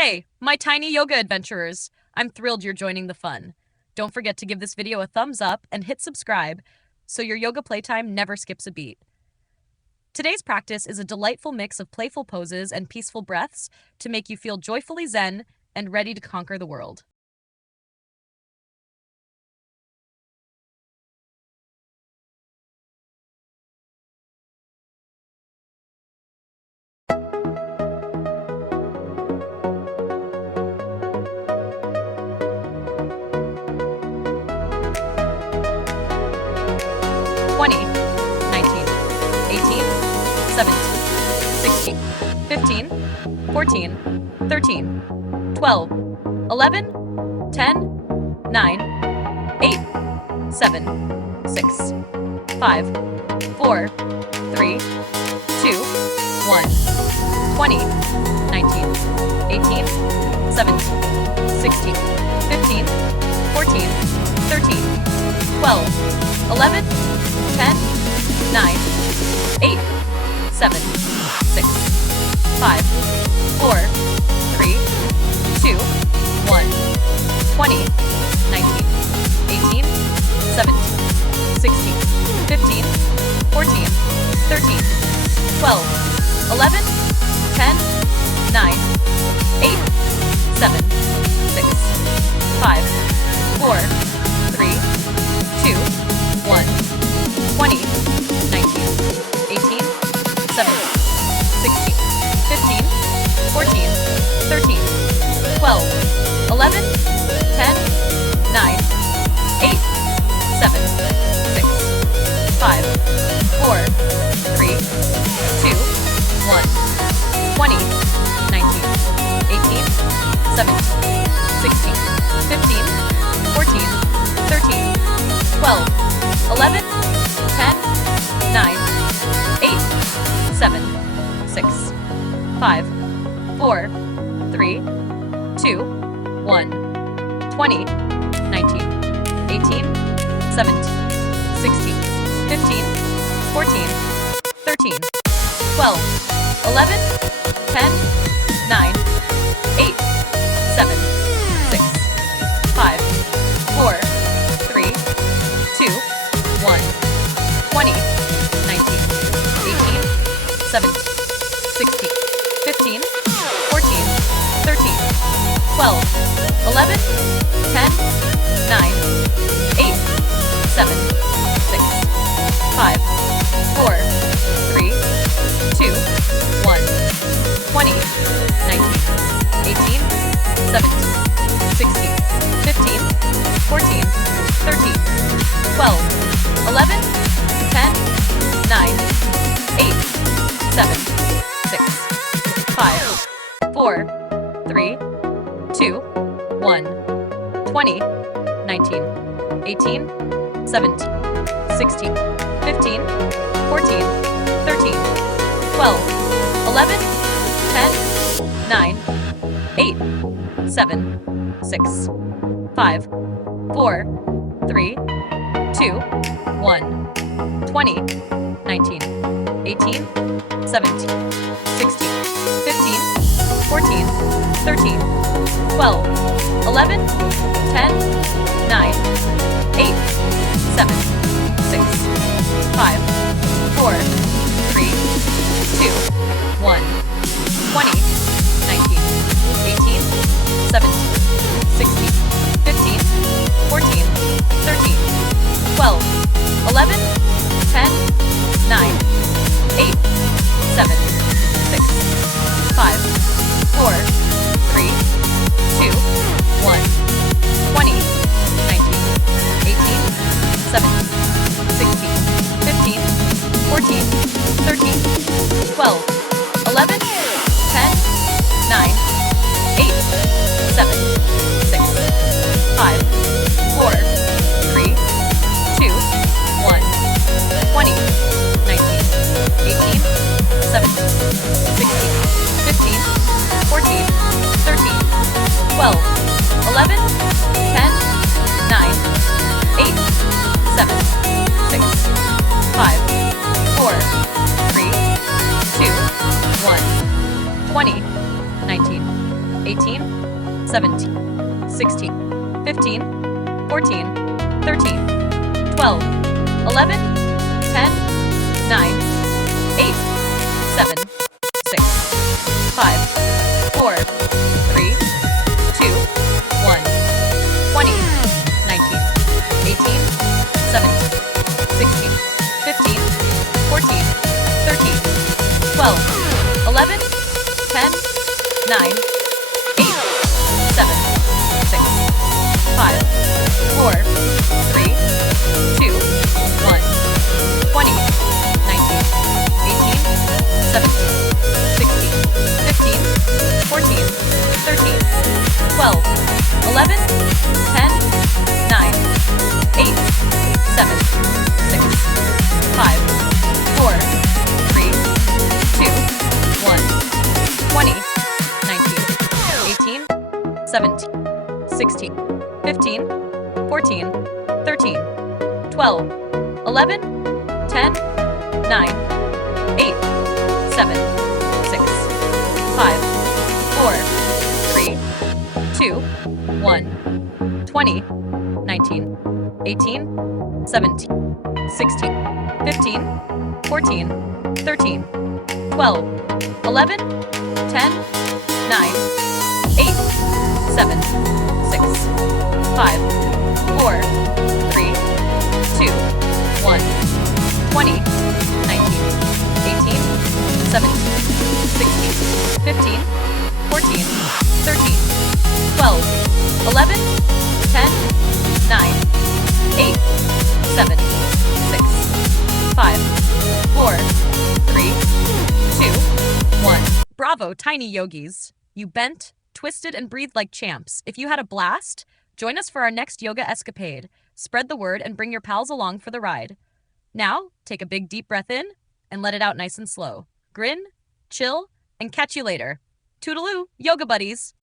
Hey, my tiny yoga adventurers! I'm thrilled you're joining the fun. Don't forget to give this video a thumbs up and hit subscribe so your yoga playtime never skips a beat. Today's practice is a delightful mix of playful poses and peaceful breaths to make you feel joyfully zen and ready to conquer the world. Twenty, 19, 18, 17, 16, 15, 14, 13, 12, 11, 10, 9, 8, 7, 6, 5, 4, 3, 2, 1. 20, 19, 18, 17, 16, 15, 14, 13, 12, 11, 10, 9, 8, 7, 6, 5, 4, 3, 2, 1. 20, 19, 18, 17, 16, 15, 14, 13, 12, 11, 10, 9, 8, 7, 6, 5, 4, 3, 2, 1. 20, 19, 18, 17, 16, 15, 14, 13, 12, 11, 10, 9, 8, 7, 6, 5, 4, 3, 2, 1. 20, 19, 18, 17, 16, 15, 14, 13, 12, 11, 10, 9, 8, 7, 6, 5, 4, 3, 2, 1. 20, 19, 18, 17, 16, 15, 14, 13, 12, 11, 10, 9, 8, 7, 6, 5, 4, 3, 2, 1. 20, 19, 18, 17, 16, 15, 14, 13, 12, 11, 10, 9, 8, 7, 6, 5, 4, 3, 2, 1. 20, 19, 18, 17, 16, 15, 14, 13, 12, 11, 10, 9, 8, 7, 6, 5, 4, 3, 2, 1. 20, 19, 18, 17, 16, 15, 14, 13, 12, 11, 10, 9, 8, 7, 6, 5, 4, 3, 2, 1. 20, 19, 18, 17, 16, 15, 14, 13, 12, 11, 10, 9, 8, 7, 6, 5, 4, 3, 2, 1. 20, 19, 18, 17, 16, 15, 14, 13, 12, 11, 10, 9, 8, 7, 6, 5, 4, 3, 2, 1. 20, 19, 18, 17, 16, 15, 14, 13, 12, 11, 10, 9, 8, 7, 6, 5, 4, 3, 2, 1. 20, 19, 18, 17, 16, 15, 14, 13, 12, 11, 10, 9, 8, 7, 6, 5, 4, 3, 2, 1. 20, 19, 18, 17, 16, 15, 14, 13, 12, 11, 10, 9, 8, 7, 6, 5, 4, 3, 2, 1, 20, 19, 18, 17, 16, 15, 14, 13, 12, 11, 10, 9, 8, 7, 6, 5, 4, 3, 2, 1, 20, 19, 18, 17, 16, 15, 14, 13, 12, 11, 10, 9, 8, 7, 6, 5, 4, 3, 2, 1, 20, 19, 18, 17, 16, 15, 14, 13, 12, 11, 10, 9, 8, 7, 6, 5, 4, 3, 2, 1, 20, 19, 18, 17, 16, 15, 14, 13, 12, 11, 10, 9, 8, 7, 6, 5, 4, 3, 2, 1, 20, 19, 18, 17, 16, 15, 14, 13, 12, 11, 10, 9, 8, 7, 6, 5, 4, 3, 2, 1. Bravo, tiny yogis. You bent, twisted, and breathed like champs. If you had a blast, join us for our next yoga escapade. Spread the word and bring your pals along for the ride. Now, take a big deep breath in and let it out nice and slow. Grin, chill, and catch you later. Toodaloo, yoga buddies!